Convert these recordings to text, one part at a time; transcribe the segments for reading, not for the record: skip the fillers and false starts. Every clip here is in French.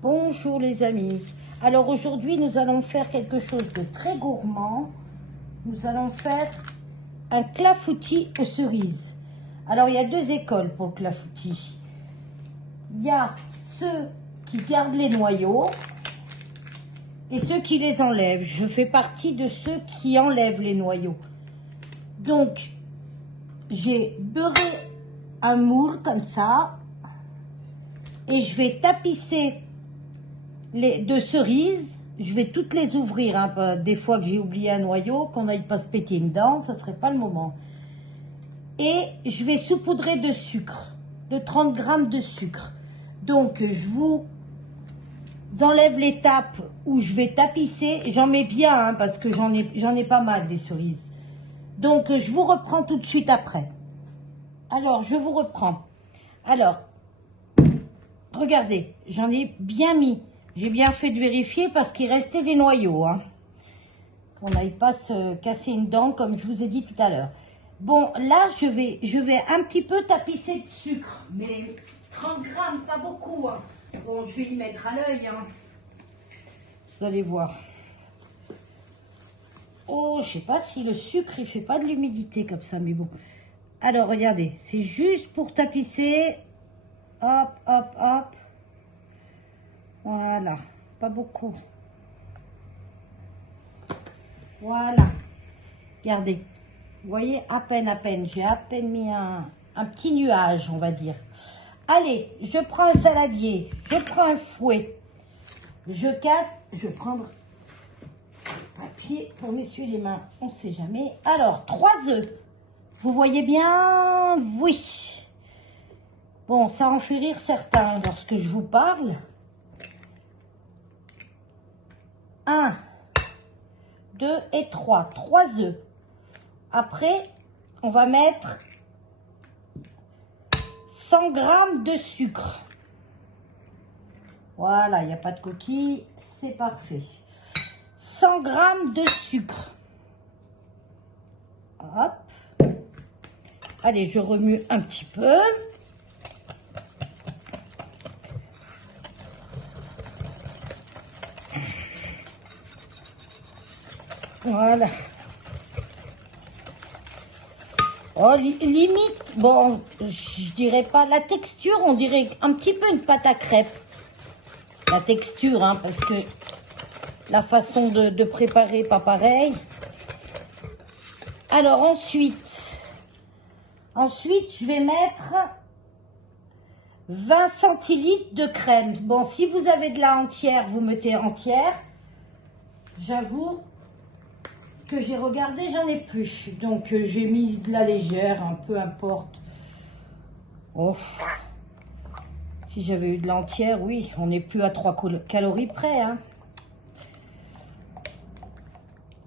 Bonjour les amis. Alors aujourd'hui nous allons faire quelque chose de très gourmand. Nous allons faire un clafoutis aux cerises. Alors il y a deux écoles pour le clafoutis. Il y a ceux qui gardent les noyaux et ceux qui les enlèvent. Je fais partie de ceux qui enlèvent les noyaux. Donc j'ai beurré un moule comme ça et je vais tapisser les deux cerises. Je vais toutes les ouvrir, hein, des fois que j'ai oublié un noyau, qu'on n'aille pas se péter dedans, ça serait pas le moment. Et je vais saupoudrer de sucre, de 30 grammes de sucre. Donc je vous enlève l'étape où je vais tapisser. J'en mets bien, hein, parce que j'en ai pas mal des cerises. Donc je vous reprends tout de suite après. Alors je vous reprends. Alors regardez, j'en ai bien mis. J'ai bien fait de vérifier parce qu'il restait des noyaux, hein. Qu'on n'aille pas se casser une dent comme je vous ai dit tout à l'heure. Bon, là, je vais un petit peu tapisser de sucre. Mais 30 grammes, pas beaucoup, hein. Bon, je vais y mettre à l'œil, hein. Vous allez voir. Oh, je sais pas si le sucre, il fait pas de l'humidité comme ça, mais bon. Alors, regardez, c'est juste pour tapisser. Hop, hop, hop. Voilà, pas beaucoup. Voilà. Regardez. Vous voyez, à peine. J'ai à peine mis un petit nuage, on va dire. Allez, je prends un saladier. Je prends un fouet. Je casse. Je vais prendre un papier pour m'essuyer les mains. On ne sait jamais. Alors, 3 œufs. Vous voyez bien? Oui. Bon, ça en fait rire certains lorsque je vous parle. 1, 2 et 3. 3 œufs. Après, on va mettre 100 grammes de sucre. Voilà, il n'y a pas de coquille. C'est parfait. 100 grammes de sucre. Hop. Allez, je remue un petit peu. Voilà. Oh, limite, bon, je dirais pas la texture, on dirait un petit peu une pâte à crêpes. La texture, hein, parce que la façon de préparer, pas pareil. Alors ensuite, je vais mettre 20 centilitres de crème. Bon, si vous avez de la entière, vous mettez entière. J'avoue que j'ai regardé, j'en ai plus. Donc, j'ai mis de la légère, hein, peu importe. Oh. Si j'avais eu de l'entière, oui, on n'est plus à 3 calories près, hein.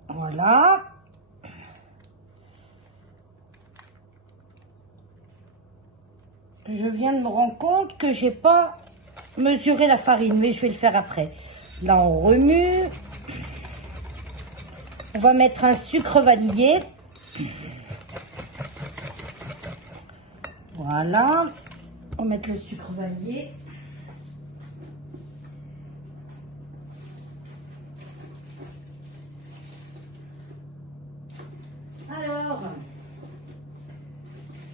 Voilà. Je viens de me rendre compte que j'ai pas mesuré la farine, mais je vais le faire après. Là, on remue. On va mettre un sucre vanillé. Voilà. On va mettre le sucre vanillé. Alors,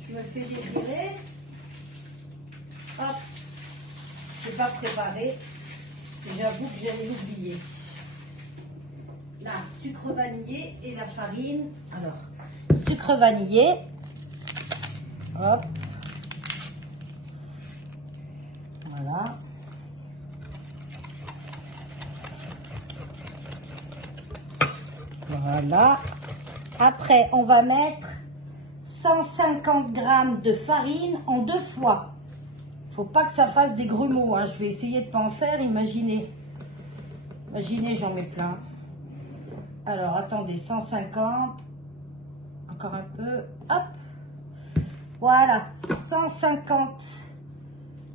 je me fais désirer. Hop. Je n'ai pas préparé. J'avoue que j'allais l'oublier. Là, sucre vanillé et la farine. Alors, sucre vanillé. Hop. Voilà. Voilà. Après, on va mettre 150 grammes de farine en 2 fois. Faut pas que ça fasse des grumeaux, hein. Je vais essayer de pas en faire, imaginez. Imaginez, j'en mets plein. Alors, attendez, 150. Encore un peu. Hop. Voilà, 150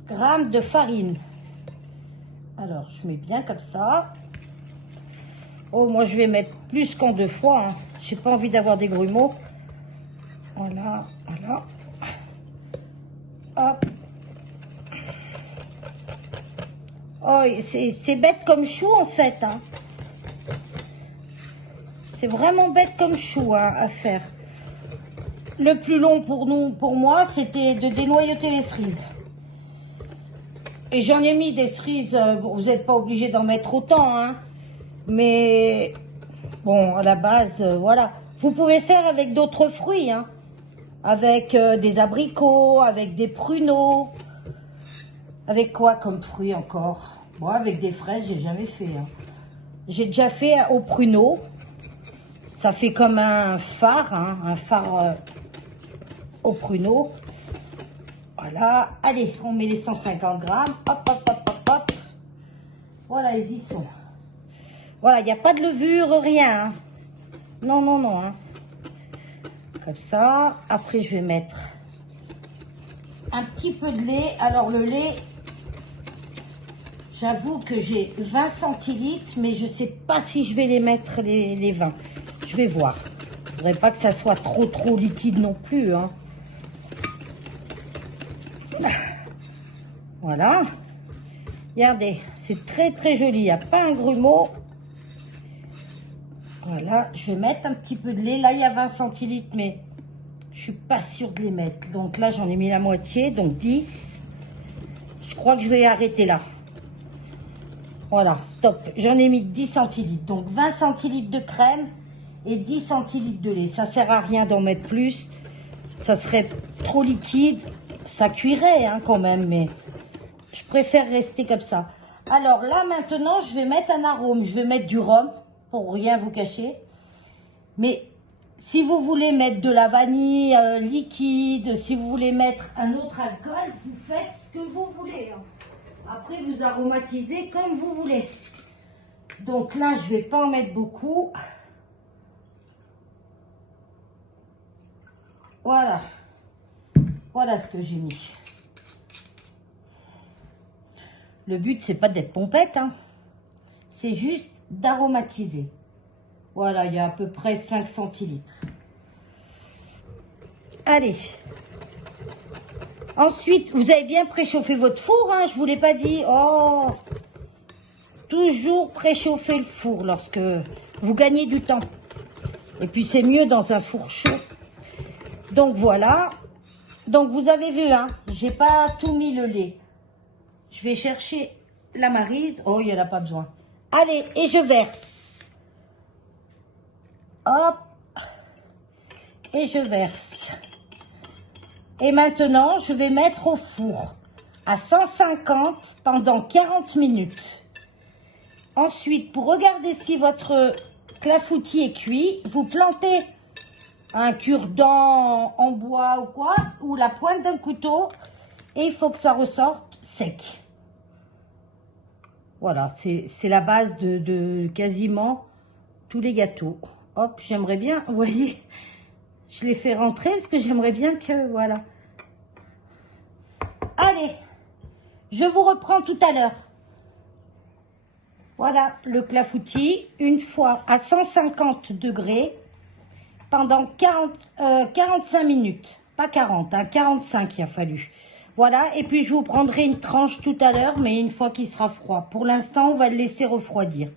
grammes de farine. Alors, je mets bien comme ça. Oh, moi, je vais mettre plus qu'en 2 fois, hein. J'ai pas envie d'avoir des grumeaux. Voilà, voilà. Hop. Oh, c'est bête comme chou en fait. Hein. C'est vraiment bête comme chou hein, à faire. Le plus long pour moi, c'était de dénoyauter les cerises. Et j'en ai mis des cerises, bon, vous n'êtes pas obligé d'en mettre autant, hein. Mais bon, à la base, voilà. Vous pouvez faire avec d'autres fruits, hein. Avec des abricots, avec des pruneaux. Avec quoi comme fruits encore? Bon, avec des fraises, j'ai jamais fait. Hein. J'ai déjà fait au pruneau. Ça fait comme un phare, hein, un phare au pruneau. Voilà. Allez, on met les 150 grammes. Hop, hop, hop, hop, hop. Voilà, ils y sont. Voilà, il n'y a pas de levure, rien. Hein. Non, non, non. Hein. Comme ça. Après, je vais mettre un petit peu de lait. Alors, le lait, j'avoue que j'ai 20 centilitres, mais je ne sais pas si je vais les mettre, les 20. Je vais voir. Je ne voudrais pas que ça soit trop liquide non plus. Hein. Voilà. Regardez, c'est très joli. Il n'y a pas un grumeau. Voilà, je vais mettre un petit peu de lait. Là, il y a 20 centilitres, mais je suis pas sûre de les mettre. Donc là, j'en ai mis la moitié, donc 10. Je crois que je vais arrêter là. Voilà, stop. J'en ai mis 10 centilitres. Donc 20 centilitres de crème et 10 centilitres de lait. Ça sert à rien d'en mettre plus. Ça serait trop liquide. Ça cuirait hein, quand même, mais je préfère rester comme ça. Alors là, maintenant, je vais mettre un arôme. Je vais mettre du rhum, pour rien vous cacher. Mais si vous voulez mettre de la vanille liquide, si vous voulez mettre un autre alcool, vous faites ce que vous voulez. Hein. Après, vous aromatisez comme vous voulez. Donc là, je ne vais pas en mettre beaucoup. Voilà. Voilà ce que j'ai mis. Le but, c'est pas d'être pompette. Hein. C'est juste d'aromatiser. Voilà, il y a à peu près 5 centilitres. Allez. Ensuite, vous avez bien préchauffé votre four, hein, je ne vous l'ai pas dit. Oh, toujours préchauffer le four lorsque vous gagnez du temps. Et puis, c'est mieux dans un four chaud. Donc, voilà. Donc, vous avez vu, hein, j'ai pas tout mis le lait. Je vais chercher la maryse. Oh, il n'y en a pas besoin. Allez, et je verse. Hop. Et je verse. Et maintenant, je vais mettre au four à 150 pendant 40 minutes. Ensuite, pour regarder si votre clafoutis est cuit, vous plantez un cure-dent en bois ou quoi, ou la pointe d'un couteau, et il faut que ça ressorte sec. Voilà, c'est la base de quasiment tous les gâteaux. Hop, j'aimerais bien, vous voyez, je les fais rentrer parce que j'aimerais bien que, voilà. Allez, je vous reprends tout à l'heure. Voilà, le clafoutis, une fois à 150 degrés, pendant 45 minutes. Pas 40, hein, 45 il a fallu. Voilà, et puis je vous prendrai une tranche tout à l'heure, mais une fois qu'il sera froid. Pour l'instant, on va le laisser refroidir.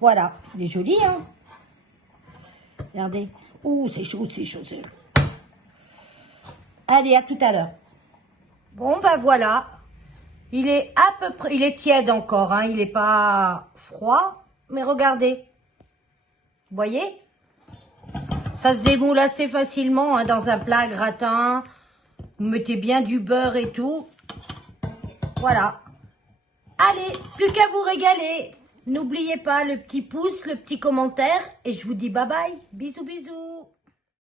Voilà, il est joli, hein. Regardez. Ouh, c'est chaud, c'est chaud, c'est chaud. Allez, à tout à l'heure. Bon, ben voilà. Il est à peu près, il est tiède encore, hein. Il n'est pas froid. Mais regardez. Vous voyez? Ça se démoule assez facilement hein, dans un plat gratin. Vous mettez bien du beurre et tout. Voilà. Allez, plus qu'à vous régaler. N'oubliez pas le petit pouce, le petit commentaire. Et je vous dis bye bye. Bisous, bisous.